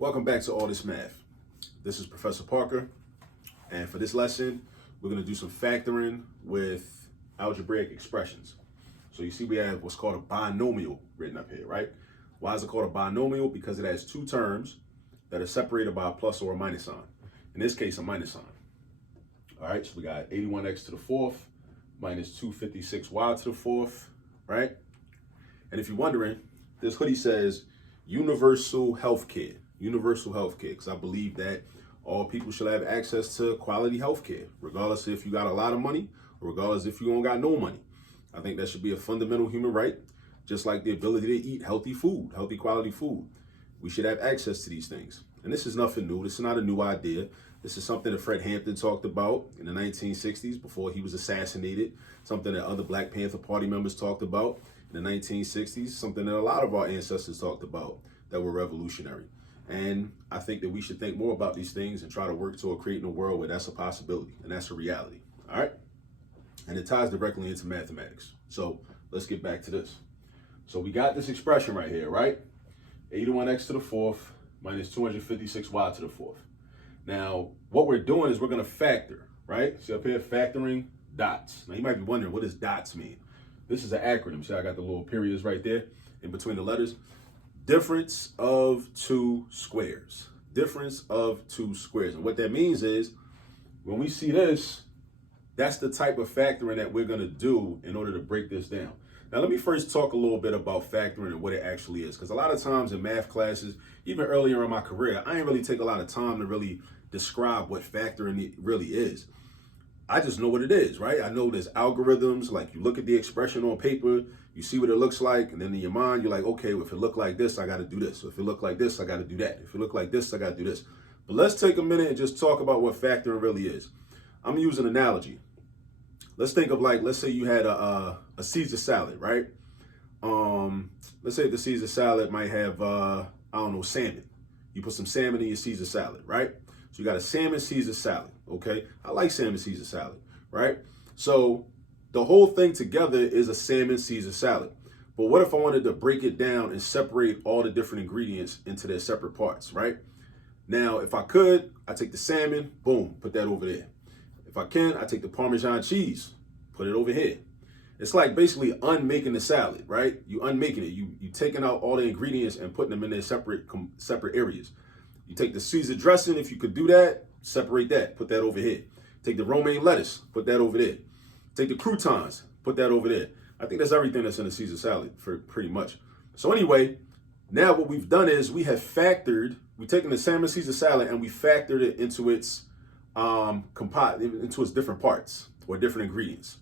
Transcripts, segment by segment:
Welcome back to All This Math. This is Professor Parker, and for this lesson, we're going to do some factoring with algebraic expressions. So you see we have what's called a binomial written up here, right? Why is it called a binomial? Because it has two terms that are separated by a plus or a minus sign. In this case, a minus sign. All right, so we got 81x to the fourth minus 256y to the fourth, right? And if you're wondering, this hoodie says universal healthcare. Universal healthcare, because I believe that all people should have access to quality healthcare, regardless if you got a lot of money or regardless if you don't got no money. I think that should be a fundamental human right, just like the ability to eat healthy food, healthy quality food. We should have access to these things. And this is nothing new. This is not a new idea. This is something that Fred Hampton talked about in the 1960s before he was assassinated, something that other Black Panther Party members talked about in the 1960s, something that a lot of our ancestors talked about that were revolutionary. And I think that we should think more about these things and try to work toward creating a world where that's a possibility and that's a reality. All right. And it ties directly into mathematics. So let's get back to this. So we got this expression right here, right? 81x to the fourth minus 256y to the fourth. Now, what we're doing is we're going to factor, right? See up here, factoring dots. Now, you might be wondering, what does dots mean? This is an acronym. See, I got the little periods right there in between the letters. Difference of two squares. Difference of two squares. And what that means is when we see this, that's the type of factoring that we're going to do in order to break this down. Now, let me first talk a little bit about factoring and what it actually is. Because a lot of times in math classes, even earlier in my career, I didn't really take a lot of time to really describe what factoring really is. I just know what it is, right? I know there's algorithms, like you look at the expression on paper, you see what it looks like, and then in your mind, you're like, okay, well, if it look like this, I got to do this. If it look like this, I got to do that. If it look like this, I got to do this. But let's take a minute and just talk about what factoring really is. I'm going to use an analogy. Let's think of let's say you had a Caesar salad, right? Let's say the Caesar salad might have, salmon. You put some salmon in your Caesar salad, right? So you got a salmon Caesar salad, okay? I like salmon Caesar salad, right? So the whole thing together is a salmon Caesar salad. But what if I wanted to break it down and separate all the different ingredients into their separate parts, right? Now, if I could, I take the salmon, boom, put that over there. If I can, I take the Parmesan cheese, put it over here. It's like basically unmaking the salad, right? You unmaking it. You taking out all the ingredients and putting them in their separate areas. You take the Caesar dressing, if you could do that, separate that, put that over here. Take the romaine lettuce, put that over there. Take the croutons, put that over there. I think that's everything that's in a Caesar salad for pretty much. So anyway, now what we've done is we've taken the salmon Caesar salad and we factored it into its different parts or different ingredients.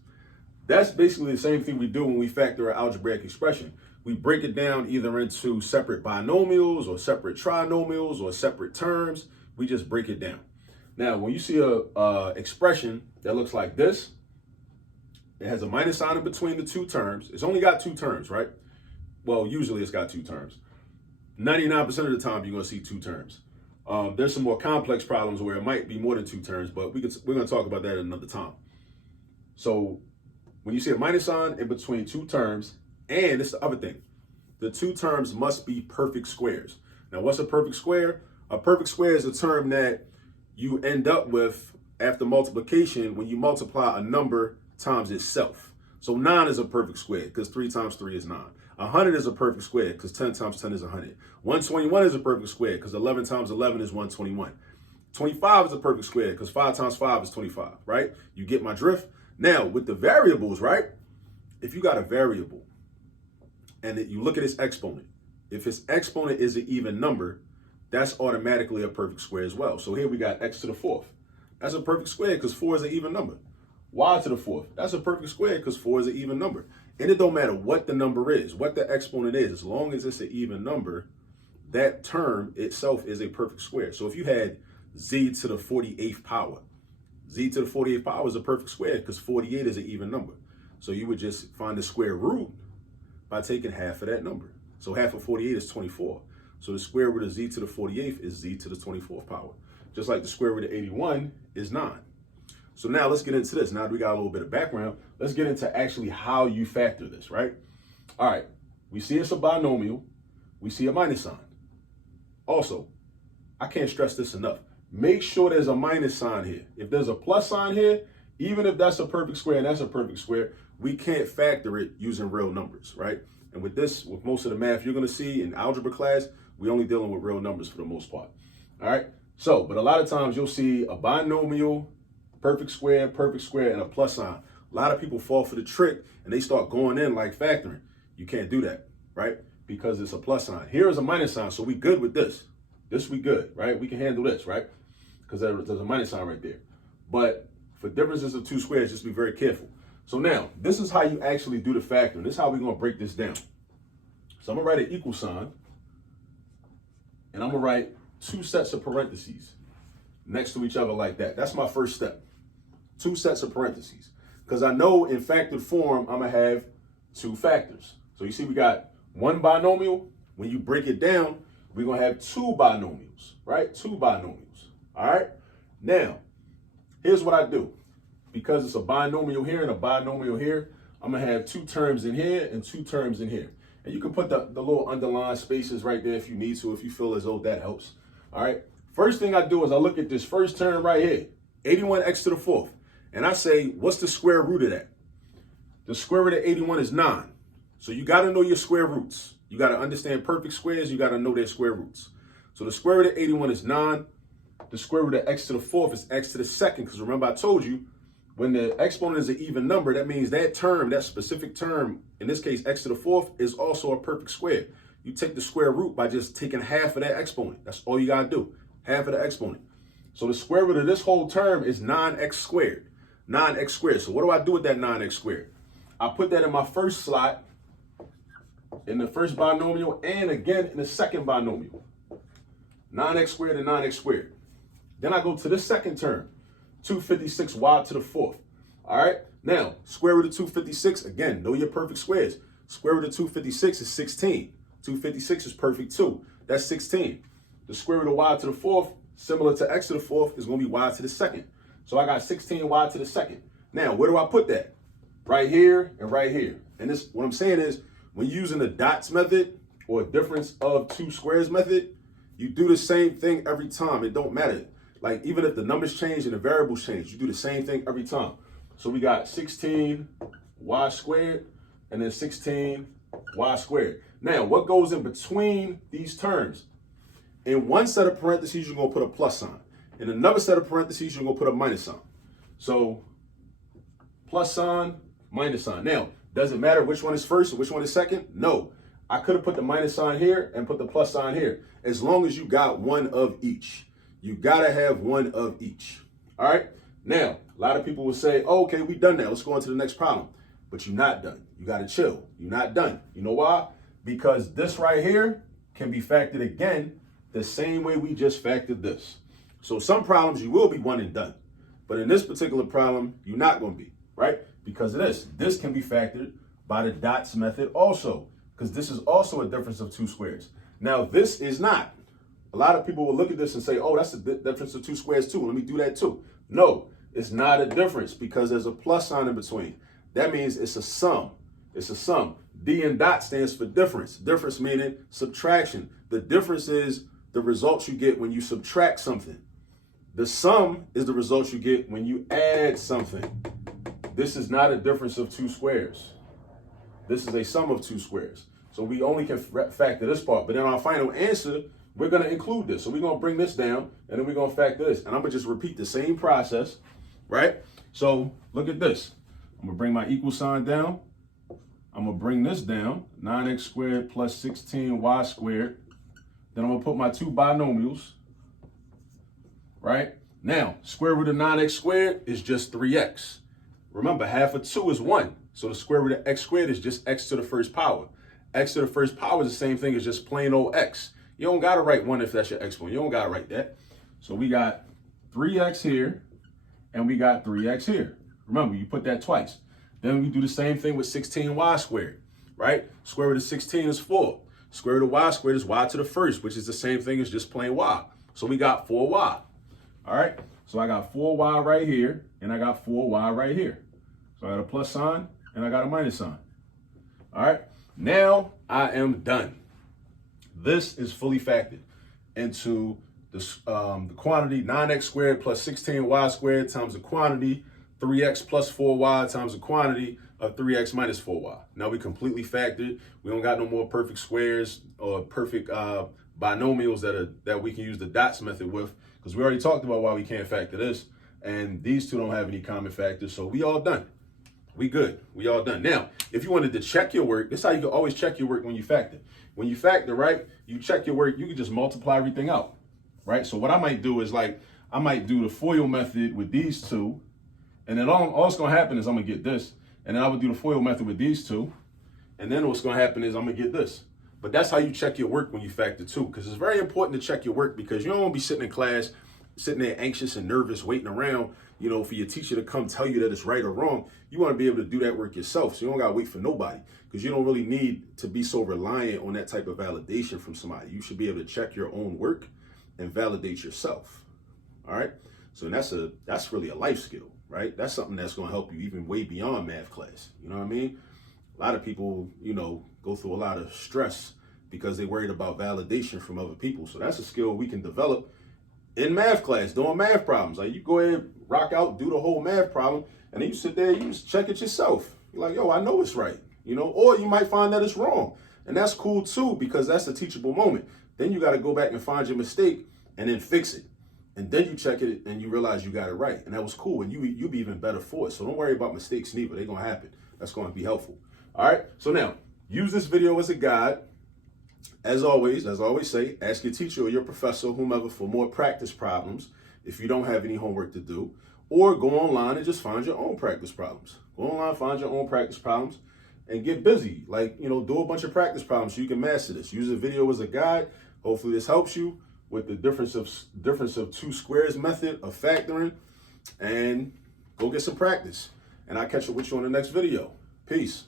That's basically the same thing we do when we factor an algebraic expression. We break it down either into separate binomials or separate trinomials or separate terms. We just break it down. Now, when you see a expression that looks like this, it has a minus sign in between the two terms. It's only got two terms, right? Well, usually it's got two terms. 99% of the time, you're going to see two terms. There's some more complex problems where it might be more than two terms, but we're going to talk about that another time. So when you see a minus sign in between two terms, and it's the other thing, the two terms must be perfect squares. Now, what's a perfect square? A perfect square is a term that you end up with after multiplication when you multiply a number times itself. So 9 is a perfect square because 3 times 3 is 9. 100 is a perfect square because 10 times 10 is 100. 121 is a perfect square because 11 times 11 is 121. 25 is a perfect square because 5 times 5 is 25, right? You get my drift? Now, with the variables, right? If you got a variable and you look at its exponent, if its exponent is an even number, that's automatically a perfect square as well. So here we got x to the fourth. That's a perfect square because 4 is an even number. Y to the fourth. That's a perfect square because 4 is an even number. And it don't matter what the number is, what the exponent is, as long as it's an even number, that term itself is a perfect square. So if you had z to the 48th power, z to the 48th power is a perfect square because 48 is an even number. So you would just find the square root by taking half of that number. So half of 48 is 24. So the square root of z to the 48th is z to the 24th power. Just like the square root of 81 is 9. So now let's get into this. Now that we got a little bit of background, let's get into actually how you factor this, right? All right, we see it's a binomial. We see a minus sign. Also, I can't stress this enough. Make sure there's a minus sign here. If there's a plus sign here, even if that's a perfect square and that's a perfect square, we can't factor it using real numbers, right? And with most of the math you're going to see in algebra class, we're only dealing with real numbers for the most part. All right. So, but a lot of times you'll see a binomial, perfect square, and a plus sign. A lot of people fall for the trick and they start going in like factoring. You can't do that, right? Because it's a plus sign. Here is a minus sign, so we good with this. This we good, right? We can handle this, right? Because there's a minus sign right there. But for differences of two squares, just be very careful. So now, this is how you actually do the factoring. This is how we're going to break this down. So I'm going to write an equal sign, and I'm going to write two sets of parentheses next to each other like that. That's my first step. Two sets of parentheses. Because I know in factored form, I'm going to have two factors. So you see we got one binomial. When you break it down, we're going to have two binomials, right? Two binomials. All right. Now, here's what I do. Because it's a binomial here and a binomial here, I'm going to have two terms in here and two terms in here. And you can put the little underlined spaces right there if you need to, if you feel as though that helps. All right. First thing I do is I look at this first term right here, 81x to the fourth. And I say, what's the square root of that? The square root of 81 is 9. So you got to know your square roots. You got to understand perfect squares. You got to know their square roots. So the square root of 81 is 9. The square root of x to the fourth is x to the second. Because remember, I told you, when the exponent is an even number, that means that term, that specific term, in this case, x to the fourth, is also a perfect square. You take the square root by just taking half of that exponent. That's all you got to do. Half of the exponent. So the square root of this whole term is 9x squared. 9x squared. So what do I do with that 9x squared? I put that in my first slot, in the first binomial, and again in the second binomial. 9x squared and 9x squared. Then I go to this second term, 256y to the fourth. All right. Now, square root of 256, again, know your perfect squares. Square root of 256 is 16. 256 is perfect too. That's 16. The square root of y to the fourth, similar to x to the fourth, is going to be y to the second. So I got 16y to the second. Now, where do I put that? Right here and right here. And this, what I'm saying is, when you're using the dots method or difference of two squares method, you do the same thing every time. It don't matter. Like, even if the numbers change and the variables change, you do the same thing every time. So we got 16y squared and then 16y squared. Now, what goes in between these terms? In one set of parentheses, you're going to put a plus sign. In another set of parentheses, you're going to put a minus sign. So plus sign, minus sign. Now, does it matter which one is first or which one is second? No. I could have put the minus sign here and put the plus sign here, as long as you got one of each. You got to have one of each. All right. Now, a lot of people will say, oh, okay, we done that. Let's go on to the next problem. But you're not done. You got to chill. You're not done. You know why? Because this right here can be factored again the same way we just factored this. So some problems you will be one and done. But in this particular problem, you're not going to be, right? Because of this. This can be factored by the dots method also, because this is also a difference of two squares. Now, this is not. A lot of people will look at this and say, oh, that's the difference of two squares too. Let me do that too. No, it's not a difference because there's a plus sign in between. That means it's a sum. It's a sum. D and dot stands for difference. Difference meaning subtraction. The difference is the results you get when you subtract something. The sum is the results you get when you add something. This is not a difference of two squares. This is a sum of two squares. So we only can factor this part. But in our final answer, we're going to include this. So we're going to bring this down, and then we're going to factor this. And I'm going to just repeat the same process, right? So look at this. I'm going to bring my equal sign down. I'm going to bring this down, 9x squared plus 16y squared. Then I'm going to put my two binomials, right? Now, square root of 9x squared is just 3x. Remember, half of 2 is 1. So the square root of x squared is just x to the first power. X to the first power is the same thing as just plain old x. You don't got to write 1 if that's your exponent. You don't got to write that. So we got 3x here, and we got 3x here. Remember, you put that twice. Then we do the same thing with 16y squared, right? Square root of 16 is 4. Square root of y squared is y to the first, which is the same thing as just plain y. So we got 4y. All right? So I got 4y right here, and I got 4y right here. So I got a plus sign, and I got a minus sign. All right? Now I am done. This is fully factored into the quantity 9x squared plus 16y squared times the quantity 3x plus 4y times the quantity of 3x minus 4y. Now we completely factored. We don't got no more perfect squares or perfect binomials that we can use the dots method with, because we already talked about why we can't factor this. And these two don't have any common factors, so we all done. We good. We all done. Now, if you wanted to check your work, this is how you can always check your work when you factor. When you factor, right, you check your work, you can just multiply everything out, right? So what I might do is I might do the FOIL method with these two, and then all that's going to happen is I'm going to get this, and then I would do the FOIL method with these two, and then what's going to happen is I'm going to get this. But that's how you check your work when you factor too, because it's very important to check your work, because you don't want to be sitting in class, sitting there anxious and nervous, waiting around, for your teacher to come tell you that it's right or wrong. You want to be able to do that work yourself. So you don't got to wait for nobody, because you don't really need to be so reliant on that type of validation from somebody. You should be able to check your own work and validate yourself. All right. So that's really a life skill, right? That's something that's going to help you even way beyond math class. You know what I mean? A lot of people, go through a lot of stress because they're worried about validation from other people. So that's a skill we can develop in math class, doing math problems. Like, you go ahead, rock out, do the whole math problem, and then you sit there, you just check it yourself. You're like, yo, I know it's right, or you might find that it's wrong. And that's cool too, because that's a teachable moment. Then you got to go back and find your mistake and then fix it. And then you check it and you realize you got it right. And that was cool. And you'll be even better for it. So don't worry about mistakes neither. They're going to happen. That's going to be helpful. All right. So now, use this video as a guide. As always say, ask your teacher or your professor, whomever, for more practice problems if you don't have any homework to do. Or go online and just find your own practice problems. Go online, find your own practice problems, and get busy. Do a bunch of practice problems so you can master this. Use a video as a guide. Hopefully this helps you with the difference of two squares method of factoring. And go get some practice. And I'll catch up with you on the next video. Peace.